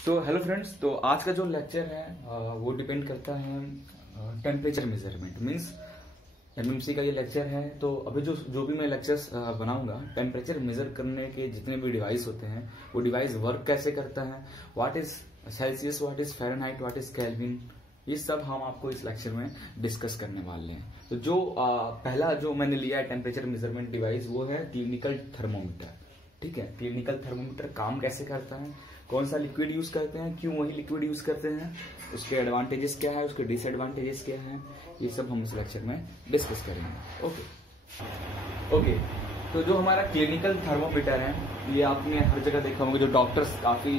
तो hello friends, तो आज का जो लेक्चर है वो डिपेंड करता है टेम्परेचर मेजरमेंट मींस एमएमसी का ये लेक्चर है। तो अभी जो भी मैं लेक्चर्स बनाऊंगा, टेम्परेचर मेजर करने के जितने भी डिवाइस होते हैं वो डिवाइस वर्क कैसे करता है, what is Celsius, what is Fahrenheit, what is kelvin, ये सब हम आपको इस लेक्चर में डिस्कस करने वाले हैं। तो जो पहला जो मैंने लिया है टेम्परेचर मेजरमेंट डिवाइस वो है क्लिनिकल थर्मोमीटर। ठीक है, क्लिनिकल थर्मोमीटर काम कैसे करता है, कौन सा लिक्विड यूज करते हैं, क्यों वही लिक्विड यूज करते हैं, उसके एडवांटेजेस क्या है, उसके डिसएडवांटेजेस क्या है, ये सब हम इस लेक्चर में डिस्कस करेंगे। ओके, तो जो हमारा क्लिनिकल थर्मोमीटर है ये आपने हर जगह देखा होगा, जो डॉक्टर्स काफी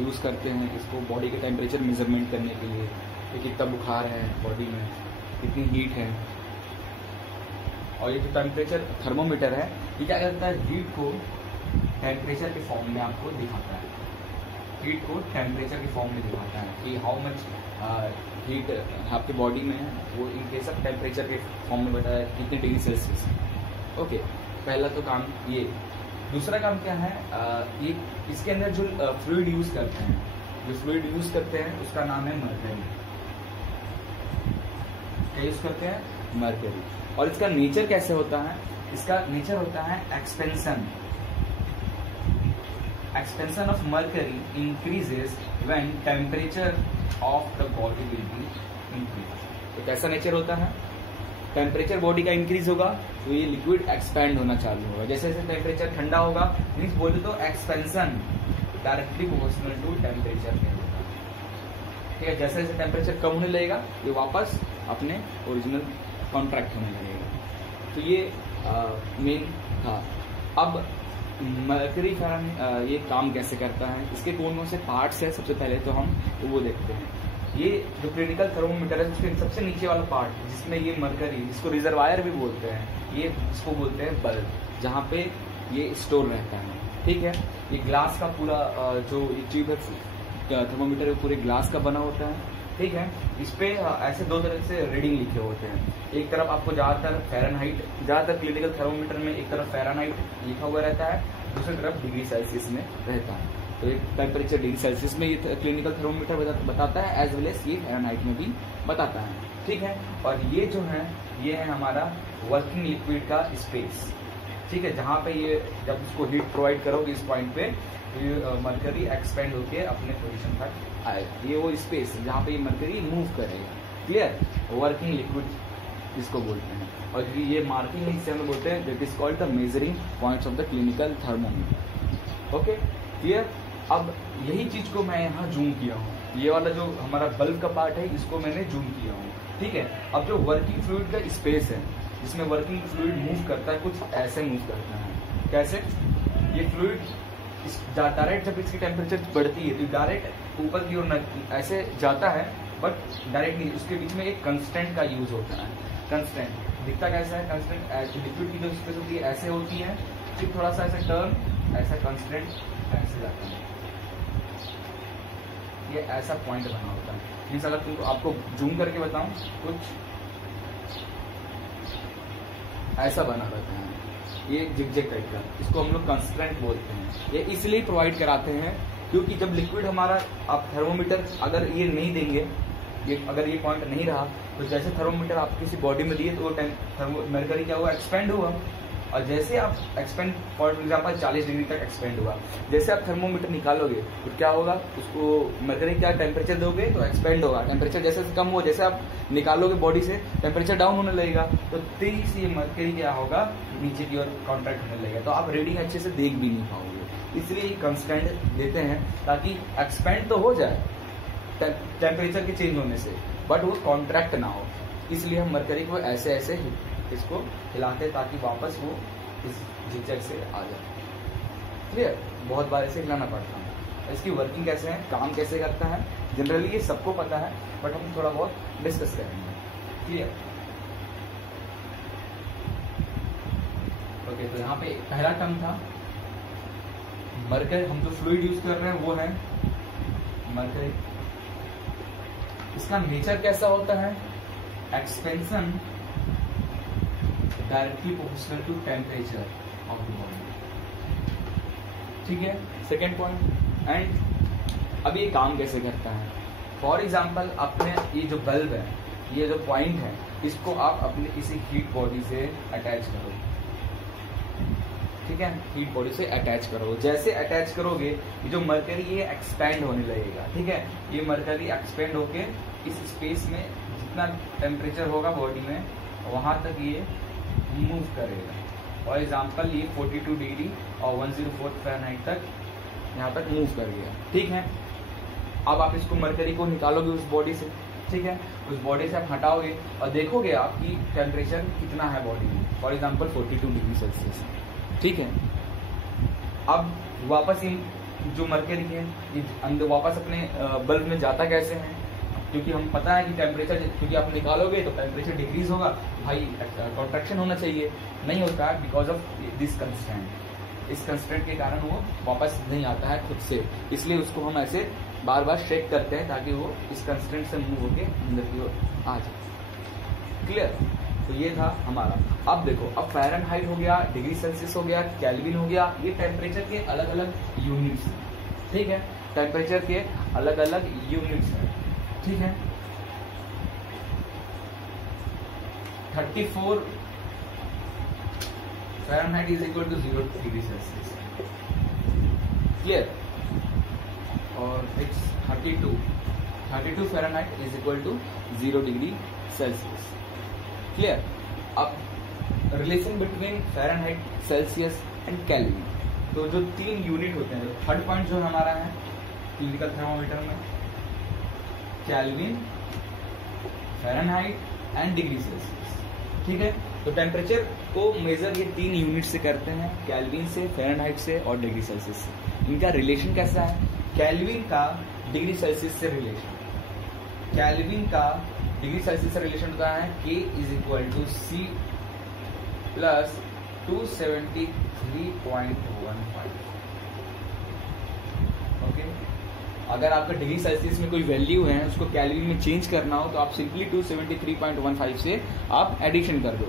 यूज करते हैं इसको बॉडी के टेम्परेचर मेजरमेंट करने के लिए कि कितना बुखार है बॉडी में, कितनी हीट है। और ये जो टेम्परेचर थर्मोमीटर है ये क्या करता है, हीट को टेम्परेचर के फॉर्म में आपको दिखाता है, हीट को टेम्परेचर के फॉर्म में दिखाता है कि हाउ मच हीट आपके बॉडी में है, वो इन केस ऑफ टेम्परेचर के फॉर्म में बताया है कितने डिग्री सेल्सियस। ओके, पहला तो काम ये। दूसरा काम क्या है, ये इसके अंदर जो फ्लूइड यूज करते हैं, जो फ्लूइड यूज करते हैं उसका नाम है मरकरी। क्या यूज करते हैं, मरकरी। और इसका नेचर कैसे होता है, इसका नेचर होता है expansion of mercury increases when temperature of the body will be increase. तो कैसा नेचर होता है, टेम्परेचर बॉडी का इंक्रीज होगा तो ये लिक्विड एक्सपैंड होना चालू होगा। जैसे जैसे टेम्परेचर ठंडा होगा मीन्स बोले तो expansion directly proportional to temperature में होगा। ठीक है, जैसे जैसे टेम्परेचर कम होने लगेगा ये वापस अपने ओरिजिनल कॉन्ट्रैक्ट होने लगेगा। तो ये मेन था। अब मरकरी ये काम कैसे करता है, इसके कौन कौन से पार्ट्स हैं, सबसे पहले तो हम वो देखते हैं। ये जो क्लिनिकल थर्मोमीटर है उसके सबसे नीचे वाला पार्ट जिसमें ये मरकरी, जिसको रिजर्वायर भी बोलते हैं, ये इसको बोलते हैं बल्ब, जहाँ पे ये स्टोर रहता है। ठीक है, ये ग्लास का पूरा जो ये ट्यूब है थर्मोमीटर है पूरे ग्लास का बना होता है। ठीक है, इस पे ऐसे दो तरह से रीडिंग लिखे होते हैं। एक तरफ आपको ज्यादातर फ़ारेनहाइट, ज्यादातर क्लिनिकल थर्मोमीटर में एक तरफ फ़ारेनहाइट लिखा हुआ रहता है, दूसरी तरफ डिग्री सेल्सियस में रहता है। तो एक टेम्परेचर डिग्री सेल्सियस में ये क्लिनिकल थर्मोमीटर बताता है, एज वेल एज ये फ़ारेनहाइट में भी बताता है। ठीक है, और ये जो है ये है हमारा वर्किंग लिक्विड का स्पेस। ठीक है, जहाँ पे ये जब इसको हीट प्रोवाइड करोगे इस पॉइंट पे मरकरी एक्सपेंड होके अपने पोजीशन तक आएगा। ये वो स्पेस जहाँ पे ये मरकरी मूव करेगा। क्लियर, वर्किंग लिक्विड इसको बोलते हैं। और ये मार्किंग हिस्से में बोलते हैं that is called the measuring points of the clinical thermometer. Okay, clear. अब यही चीज को मैं यहाँ जूम किया हूँ, ये वाला जो हमारा बल्ब का पार्ट है इसको मैंने जूम किया हूँ। ठीक है, अब जो वर्किंग फ्लूइड का स्पेस है जिसमें वर्किंग फ्लूइड मूव करता है, कुछ ऐसे मूव करता है। कैसे, ये फ्लूइड डायरेक्ट जब इसकी टेम्परेचर बढ़ती है तो डायरेक्ट ऊपर की ओर ऐसे जाता है, बट डायरेक्ट नहीं, उसके बीच में एक कंस्टेंट का यूज होता है। कंस्टेंट दिखता कैसा है, कंस्टेंट लिक्विड की जो स्पेस होती है ऐसे होती है, फिर थोड़ा सा ऐसे टर्न, ऐसा कंस्टेंट ऐसे जाता है, ये ऐसा पॉइंट बना होता है। मीन्स अगर तुमको आपको जूम करके बताऊं, कुछ ऐसा बना रहता है, ये जिगजैग टाइप का, इसको हम लोग कंस्टेंट बोलते हैं। ये इसलिए प्रोवाइड कराते हैं क्योंकि जब लिक्विड हमारा, आप थर्मोमीटर अगर ये नहीं देंगे, ये अगर ये पॉइंट नहीं रहा तो जैसे थर्मोमीटर आप किसी बॉडी में दिए तो वो मरकरी क्या हुआ, एक्सपेंड हुआ। और जैसे आप एक्सपेंड, फॉर एग्जाम्पल 40 डिग्री तक एक्सपेंड हुआ, जैसे आप थर्मोमीटर निकालोगे तो क्या होगा, उसको मरकरी क्या टेम्परेचर दोगे तो एक्सपेंड होगा। टेम्परेचर जैसे कम हो, जैसे आप निकालोगे बॉडी से टेम्परेचर डाउन होने लगेगा, तो तेजी से ये मरकरी क्या होगा, नीचे की ओर कॉन्ट्रैक्ट होने लगेगा, तो आप रीडिंग अच्छे से देख भी नहीं पाओगे। इसलिए ये कंस्टेंट देते हैं ताकि एक्सपेंड तो हो जाए टेम्परेचर के चेंज होने से, बट वो कॉन्ट्रैक्ट ना हो। इसलिए हम मरकरी को ऐसे ऐसे इसको हिलाते ताकि वापस वो इस जिगजैग से आ जाए। क्लियर, बहुत बार इसे हिलाना पड़ता है। इसकी वर्किंग कैसे है, काम कैसे करता है, जनरली ये सबको पता है, बट हम थोड़ा बहुत डिस्कस करेंगे। Clear, okay. तो यहाँ पे पहला टर्म था मरकरी, हम जो फ्लूइड यूज कर रहे हैं वो है मरकरी। इसका नेचर कैसा होता है, expansion directly proportional to temperature of the body. ठीक है, सेकेंड पॉइंट। एंड अब ये काम कैसे करता है? फॉर एग्जाम्पल अपने ये जो बल्ब है, ये जो पॉइंट है, इसको आप अपने किसी हीट बॉडी से अटैच करो, ठीक है, हीट बॉडी से अटैच करो। जैसे अटैच करोगे ये जो मरकरी ये एक्सपैंड होने लगेगा, ठीक है, ये मरकरी एक्सपैंड होके इस स्पेस में जितना टेम्परेचर होगा बॉडी में वहां तक ये मूव करेगा। फॉर एग्जाम्पल ये 42 डिग्री और 104 फ़ारेनहाइट तक यहाँ तक मूव कर गया, ठीक है। अब आप इसको मरकरी को निकालोगे उस बॉडी से, ठीक है, उस बॉडी से आप हटाओगे और देखोगे आपकी टेम्परेचर कितना है बॉडी में, फॉर एग्जाम्पल 42 डिग्री सेल्सियस, ठीक है। अब वापस ये जो मरकरी है ये अंदर वापस अपने बल्ब में जाता कैसे है? क्योंकि हम पता है कि टेम्परेचर, क्योंकि आप निकालोगे तो टेम्परेचर डिक्रीज होगा, भाई कॉन्ट्रैक्शन होना चाहिए, नहीं होता है बिकॉज ऑफ दिस कंस्टेंट। इस कंस्टेंट के कारण वो वापस नहीं आता है खुद से, इसलिए उसको हम ऐसे बार बार शेक करते हैं ताकि वो इस कंस्टेंट से मूव होके अंदर की ओर आ जाए। क्लियर? तो ये था हमारा। अब देखो, अब फ़ारेनहाइट हो गया, डिग्री सेल्सियस हो गया, केल्विन हो गया, ये टेम्परेचर के अलग अलग यूनिट्स हैं, ठीक है, टेम्परेचर के अलग अलग यूनिट्स हैं, ठीक है। 34 Fahrenheit is equal to 0 degree Celsius, clear. और it's 32 Fahrenheit is equal to 0 degree Celsius, clear. अब relation between Fahrenheit, Celsius and Kelvin, तो जो 3 यूनिट होते हैं, थर्ड पॉइंट जो हमारा है क्लिनिकल थर्मामीटर में, kelvin, Fahrenheit and degree Celsius, ठीक है। तो टेम्परेचर को मेजर ये 3 यूनिट से करते हैं, केल्विन से, फ़ारेनहाइट से और डिग्री सेल्सियस से। इनका रिलेशन कैसा है? केल्विन का डिग्री सेल्सियस से रिलेशन, केल्विन का डिग्री सेल्सियस से रिलेशन होता है K is equal to C plus 273.15। Okay, अगर आपका डिग्री सेल्सियस में कोई वैल्यू है उसको केल्विन में चेंज करना हो तो आप सिंपली 273.15 से आप एडिशन कर दो,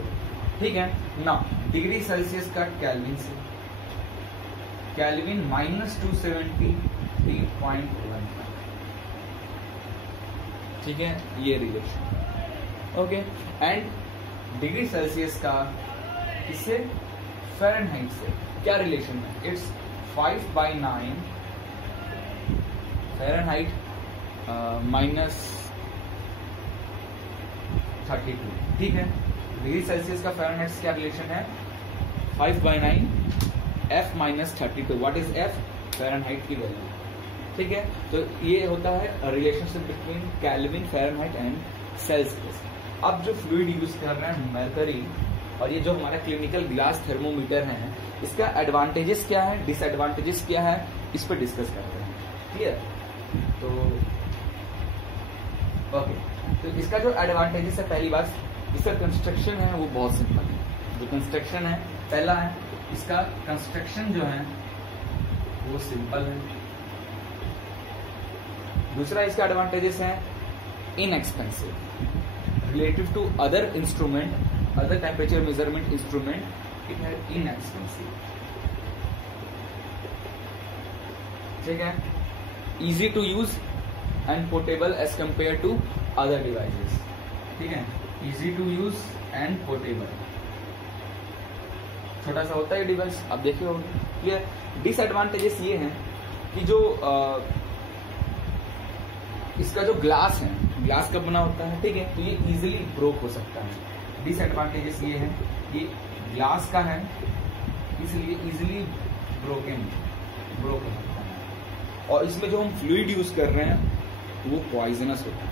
ठीक है ना। डिग्री सेल्सियस का केल्विन से, केल्विन माइनस 273.15, ठीक है, ये relation. Okay, and degree Celsius का इससे फ़ारेनहाइट से क्या रिलेशन है? इट्स 5/9 फ़ारेनहाइट माइनस 32, ठीक है। डिग्री सेल्सियस का फ़ारेनहाइट से क्या रिलेशन है? 5/9 F minus 32। What is F? Fahrenheit की वैल्यू, ठीक है। तो ये होता है relationship between kelvin, Fahrenheit and Celsius. अब जो फ्लूइड यूज कर रहे हैं मरकरी, और ये जो हमारा क्लिनिकल ग्लास थर्मोमीटर है, इसका एडवांटेजेस क्या है, डिसएडवांटेजेस क्या है, इस पर डिस्कस करते हैं, क्लियर। तो ओके, तो इसका जो एडवांटेजेस है, पहली बात इसका कंस्ट्रक्शन है वो बहुत सिंपल है। जो कंस्ट्रक्शन है, पहला है इसका कंस्ट्रक्शन जो है वो सिंपल है। दूसरा इसका एडवांटेजेस है inexpensive relative to other instrument, other temperature measurement instrument, it है इनएक्सपेंसिव, ठीक है। Easy to use and portable as compare to other devices, ठीक है, easy to use and portable. छोटा सा होता है डिवाइस, आप देखे होंगे, क्लियर। डिसएडवांटेजेस ये हैं कि जो इसका जो ग्लास है, ग्लास का बना होता है, ठीक है, तो ये इजीली ब्रोक हो सकता है। डिसएडवांटेजेस ये है कि ग्लास का है इसलिए इजीली ब्रोक हो सकता है, और इसमें जो हम फ्लूइड यूज कर रहे हैं वो पॉइजनस होता है।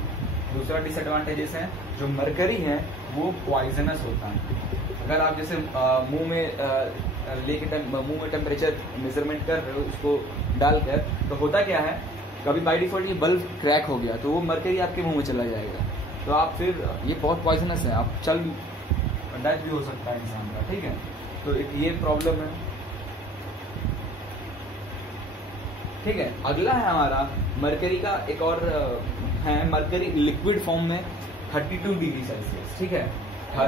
दूसरा डिसएडवांटेजेस है जो मरकरी है वो पॉइजनस होता है। अगर आप जैसे मुंह में लेके मुंह में टेम्परेचर मेजरमेंट कर रहे हो उसको डालकर, तो होता क्या है, कभी बाय डिफॉल्ट ये बल्ब क्रैक हो गया तो वो मरकरी आपके मुंह में चला जाएगा, तो आप फिर ये बहुत पॉइजनस है, आप डेथ भी हो सकता है इंसान का, ठीक है। तो ये प्रॉब्लम है, ठीक है। अगला है हमारा मरकरी का एक और है, मरकरी लिक्विड फॉर्म में 32 डिग्री सेल्सियस, ठीक है,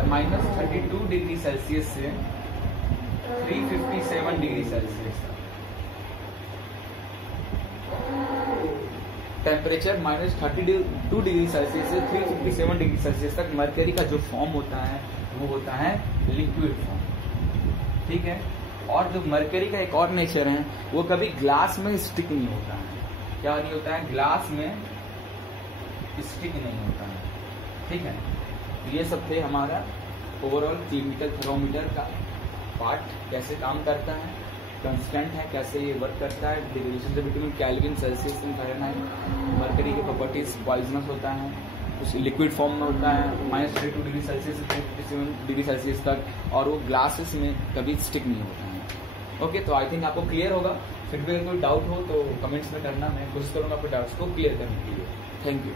माइनस 32 डिग्री सेल्सियस से 357 degree Celsius, temperature -32 degree Celsius से 357 डिग्री सेल्सियस तक मरकरी का जो फॉर्म होता है वो होता है लिक्विड फॉर्म, ठीक है। और जो मरकरी का एक और नेचर है वो कभी ग्लास में स्टिक नहीं होता है। क्या नहीं होता है? ग्लास में स्टिक नहीं होता है, ठीक है। ये सब थे हमारा ओवरऑल केमिकल थर्मोमीटर का पार्ट, कैसे काम करता है, कांस्टेंट है, कैसे ये वर्क करता है, relationship between kelvin, Celsius and Fahrenheit, mercury के प्रॉपर्टीज पॉइजनस होता है, कुछ लिक्विड फॉर्म में होता है -32 डिग्री सेल्सियस से 37 डिग्री सेल्सियस तक, और वो ग्लासेस में कभी स्टिक नहीं होता है। ओके, तो आई थिंक आपको क्लियर होगा। फिर भी अगर कोई डाउट हो तो कमेंट्स में करना, मैं कोशिश करूंगा आपके डाउट्स को क्लियर करने के लिए। Thank you.